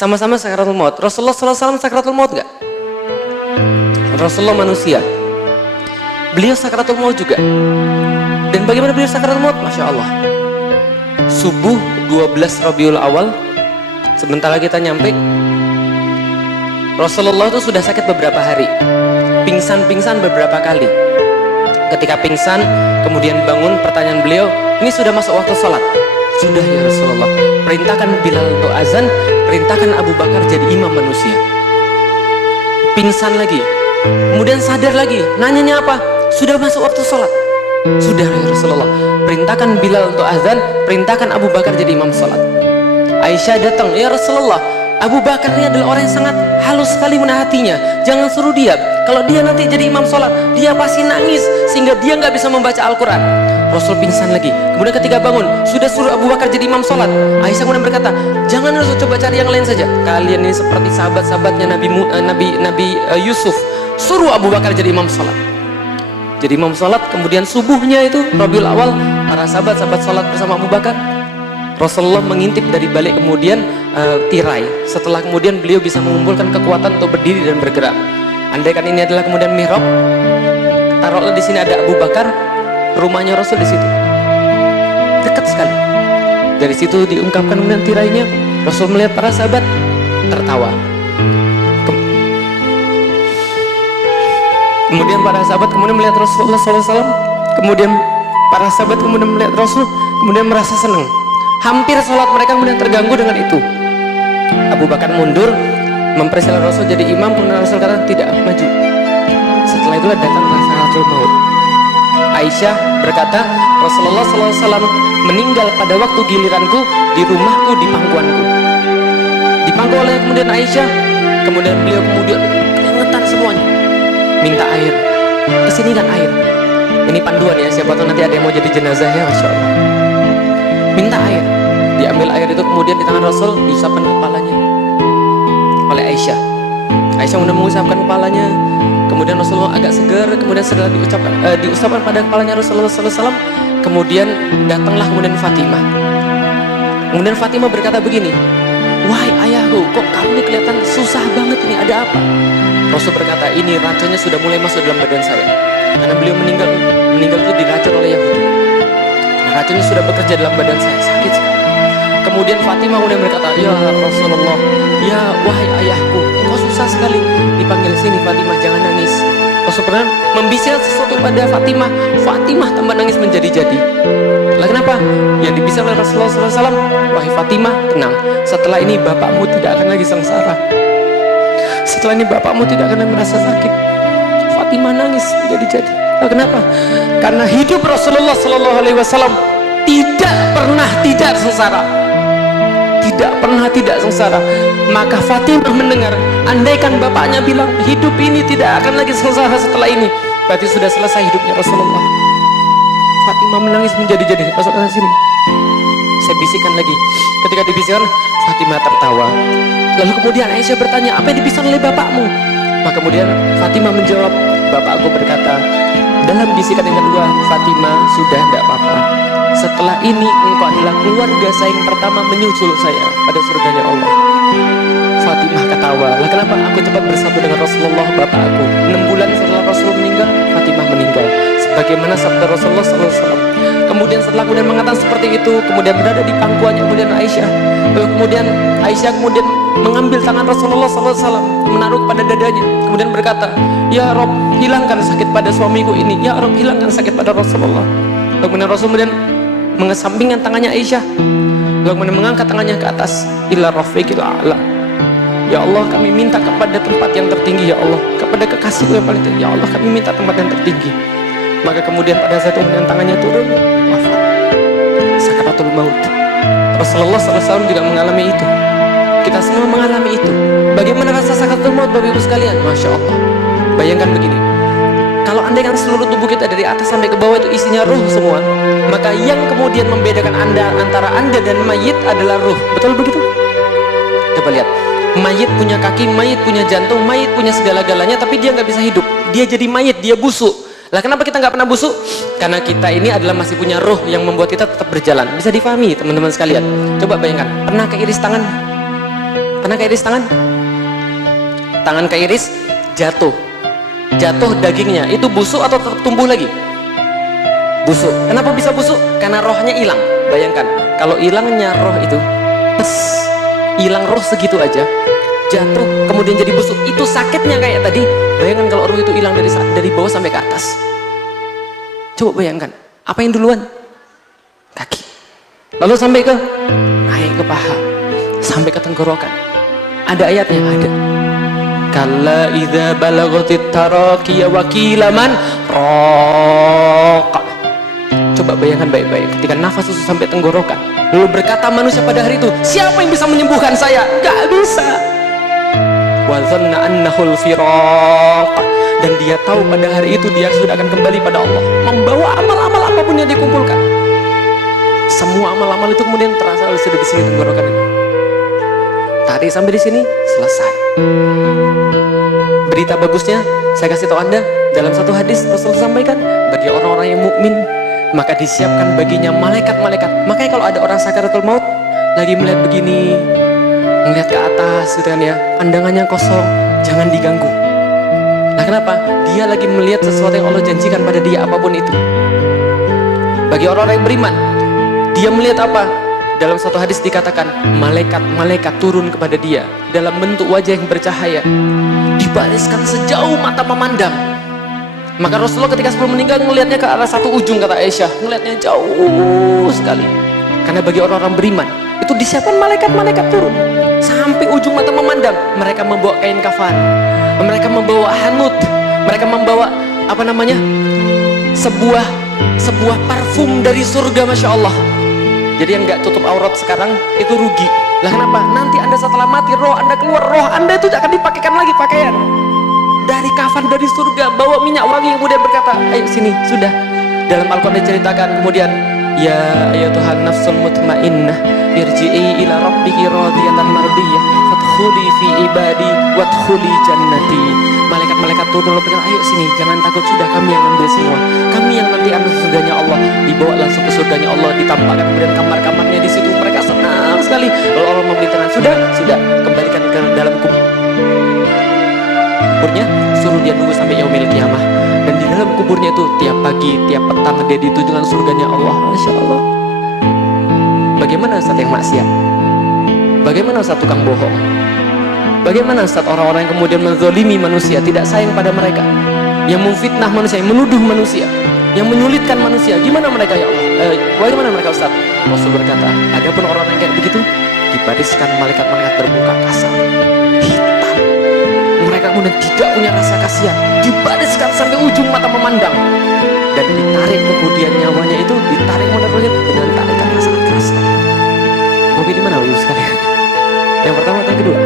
sama-sama sakaratul maut. Rasulullah SAW sakaratul maut nggak? Rasulullah manusia, beliau sakaratul maut juga. Dan bagaimana beliau sakaratul maut? Masya Allah. Subuh 12 Rabiul Awal, sebentar lagi kita nyampe. Rasulullah itu sudah sakit beberapa hari, pingsan beberapa kali. Ketika pingsan, kemudian bangun, pertanyaan beliau, ini sudah masuk waktu sholat. Sudah ya Rasulullah. Perintahkan Bilal untuk azan, perintahkan Abu Bakar jadi imam manusia. Pingsan lagi, kemudian sadar lagi, nanyanya apa? Sudah masuk waktu sholat. Sudah ya Rasulullah. Perintahkan Bilal untuk azan, perintahkan Abu Bakar jadi imam sholat. Aisyah datang, ya Rasulullah, Abu Bakar ini adalah orang yang sangat halus sekali menahatinya. Jangan suruh dia. Kalau dia nanti jadi imam sholat, dia pasti nangis sehingga dia nggak bisa membaca Al-Quran. Rasul pingsan lagi. Kemudian ketika bangun, sudah suruh Abu Bakar jadi imam sholat. Aisyah kemudian berkata, jangan Rasul, coba cari yang lain saja. Kalian ini seperti sahabat-sahabatnya Nabi Yusuf. Suruh Abu Bakar jadi imam sholat. Jadi imam sholat. Kemudian subuhnya itu Rabiul Awal, para sahabat-sahabat sholat bersama Abu Bakar. Rasulullah mengintip dari balik kemudian tirai. Setelah kemudian beliau bisa mengumpulkan kekuatan untuk berdiri dan bergerak. Andaikan ini adalah kemudian mihrab, taruhlah di sini ada Abu Bakar, rumahnya Rasul di situ, dekat sekali. Dari situ diungkapkan kemudian tirainya. Rasul melihat para sahabat tertawa. Kemudian para sahabat kemudian melihat Rasulullah SAW. Kemudian para sahabat kemudian melihat Rasul, kemudian merasa senang. Hampir sholat mereka kemudian terganggu dengan itu. Abu Bakar mundur, mempersilahkan Rasul jadi imam, kemudian Rasul kata tidak, maju. Setelah itulah datang sakaratul maut. Aisyah berkata, Rasulullah SAW meninggal pada waktu giliranku di rumahku, di pangkuanku. Dipangku oleh kemudian Aisyah, kemudian beliau kemudian keringetan semuanya, minta air. Kesini kan air. Ini panduan ya, siapa tahu nanti ada yang mau jadi jenazah ya, Masya Allah. Minta air, diambil air itu kemudian di tangan Rasul, diusapkan kepalanya oleh Aisyah. Aisyah kemudian mengusapkan kepalanya, kemudian Rasulullah agak segar, kemudian setelah diusapkan pada kepalanya Rasulullah SAW, kemudian datanglah kemudian Fatimah. Kemudian Fatimah berkata begini, wahai ayahku, kok kamu ini kelihatan susah banget, ini ada apa? Rasul berkata, ini racunnya sudah mulai masuk dalam badan saya, karena beliau meninggal itu diracun oleh Yahudi. Racunnya sudah bekerja dalam badan saya, sakit sekali. Kemudian Fatimah kemudian berkata, ya Rasulullah, ya wahai ayahku, engkau susah sekali. Dipanggil sini Fatimah, jangan nangis. Rasul pernah membisikkan sesuatu pada Fatimah. Fatimah tambah nangis menjadi-jadi. Lah kenapa? Yang dibisikkan oleh Rasulullah SAW, wahai Fatimah, tenang. Setelah ini bapakmu tidak akan lagi sengsara. Setelah ini bapakmu tidak akan lagi merasa sakit. Fatimah nangis menjadi-jadi. Kenapa? Karena hidup Rasulullah SAW tidak pernah tidak sengsara, tidak pernah tidak sengsara. Maka Fatimah mendengar, andaikan bapaknya bilang hidup ini tidak akan lagi sengsara setelah ini, berarti sudah selesai hidupnya Rasulullah. Fatimah menangis menjadi-jadi. Rasulullah sini, saya bisikkan lagi. Ketika dibisikkan, Fatimah tertawa. Lalu kemudian Aisyah bertanya, apa yang dibisikkan oleh bapakmu? Maka kemudian Fatimah menjawab, bapakku berkata, dalam bisikan yang kedua, Fatimah, sudah tidak apa-apa. Setelah ini engkau adalah keluarga saya yang pertama menyusul saya pada surganya Allah. Fatimah ketawa. Lah kenapa? Aku cepat bersatu dengan Rasulullah bapakku. 6 bulan setelah Rasul meninggal, Fatimah meninggal. Sebagaimana sabda Rasulullah SAW. Kemudian setelah kemudian mengatakan seperti itu, kemudian berada di pangkuannya kemudian Aisyah. Lalu kemudian Aisyah kemudian mengambil tangan Rasulullah SAW, menaruh pada dadanya, kemudian berkata, ya Rob, hilangkan sakit pada suamiku ini. Ya Rob, hilangkan sakit pada Rasulullah. Lalu kemudian Rasul kemudian mengesampingkan tangannya Aisyah, lalu kemudian mengangkat tangannya ke atas, ila rafiqil a'la. Ya Allah, kami minta kepada tempat yang tertinggi, ya Allah, kepada kekasihku yang paling tinggi, ya Allah, kami minta tempat yang tertinggi. Maka kemudian pada saat itu kemudian tangannya turun, wafat, sakaratul maut. Rasulullah SAW juga mengalami itu. Kita semua mengalami itu. Bagaimana rasa sakaratul maut, Bapak Ibu sekalian? Masya Allah. Bayangkan begini, kalau andaikan seluruh tubuh kita dari atas sampai ke bawah itu isinya ruh semua, maka yang kemudian membedakan antara anda dan mayit adalah ruh. Betul begitu? Coba lihat, mayit punya kaki, mayit punya jantung, mayit punya segala-galanya, tapi dia nggak bisa hidup. Dia jadi mayit, dia busuk. Lah kenapa kita nggak pernah busuk? Karena kita ini adalah masih punya ruh yang membuat kita tetap berjalan. Bisa difahami teman-teman sekalian? Coba bayangkan, pernah keiris tangan? Pernah keiris tangan? Tangan keiris, jatuh dagingnya, itu busuk atau tetap tumbuh lagi? Busuk. Kenapa bisa busuk? Karena rohnya hilang. Bayangkan, kalau hilangnya roh itu, hilang roh segitu aja, jatuh kemudian jadi busuk, itu sakitnya kayak tadi. Bayangkan kalau roh itu hilang dari bawah sampai ke atas. Coba bayangkan, apa yang duluan? Kaki. Lalu sampai ke naik ke paha, sampai ke tenggorokan. Ada ayatnya, ada. Kalla idza balaghatit taraqiya wa qila man raqa. Coba bayangkan baik-baik, ketika nafas itu sampai tenggorokan, lalu berkata manusia pada hari itu, siapa yang bisa menyembuhkan saya? Gak bisa. Wa dhanna annahul firaq. Dan dia tahu pada hari itu dia sudah akan kembali pada Allah, membawa amal-amal apapun yang dikumpulkan. Semua amal-amal itu kemudian terasa sudah di sini tenggorokan ini. Tadi sampai di sini selesai. Berita bagusnya saya kasih tahu Anda, dalam satu hadis Rasul sampaikan, bagi orang-orang yang mukmin maka disiapkan baginya malaikat-malaikat. Makanya kalau ada orang sakaratul maut lagi melihat begini, melihat ke atas gitu kan ya, pandangannya kosong, jangan diganggu. Nah kenapa? Dia lagi melihat sesuatu yang Allah janjikan pada dia, apapun itu. Bagi orang-orang yang beriman, dia melihat apa? Dalam satu hadis dikatakan, malaikat-malaikat turun kepada dia dalam bentuk wajah yang bercahaya, dibariskan sejauh mata memandang. Maka Rasulullah ketika sebelum meninggal melihatnya ke arah satu ujung, kata Aisyah, melihatnya jauh sekali. Karena bagi orang-orang beriman itu disiapkan malaikat-malaikat turun sampai ujung mata memandang. Mereka membawa kain kafan, mereka membawa hanut, mereka membawa apa namanya, sebuah parfum dari surga, masya Allah. Jadi yang nggak tutup aurat sekarang itu rugi. Lah kenapa? Nanti Anda setelah mati, roh Anda keluar, roh Anda itu akan dipakaikan lagi pakaian dari kafan dari surga, bawa minyak wangi, kemudian berkata, ayo sini, sudah. Dalam Al-Quran diceritakan kemudian, ya ayyatuhan nafsul mutmainnah irji'i ila rabbiki radiyatan mardiyah fadkhuli fi ibadi wadkhuli jannati. Malaikat-malaikat turun lalu berkata, ayo sini, jangan takut, sudah kami yang ambil semua, kami yang nanti ambil surganya Allah. Dibawa langsung ke surganya Allah, ditampakkan kemudian kamar-kamarnya di situ. Mereka senang sekali. Lalu Allah memberitakan, sudah kembalikan ke dalam kuburnya, suruh dia nunggu sampai yaumil kiamah. Dan di dalam kuburnya itu tiap pagi, tiap petang dia dituju dengan surganya Allah. Masya Allah. Bagaimana saat yang maksiat? Bagaimana saat tukang bohong? Bagaimana saat orang-orang yang kemudian menzalimi manusia, tidak sayang pada mereka, yang memfitnah manusia, yang menuduh manusia, yang menyulitkan manusia? Gimana mereka ya Allah? Bagaimana mereka Ustaz? Rasul berkata, adapun orang-orang yang kayak begitu dibariskan malaikat-malaikat bermuka kasar, hitam. Mereka kemudian tidak punya rasa kasihan, dibariskan sampai ujung mata memandang, dan ditarik kemudian nyawanya itu, ditarik menerusnya dengan tarikan yang sangat keras. Mau pilih mana Bapak Ibu sekalian? Yang pertama atau yang kedua?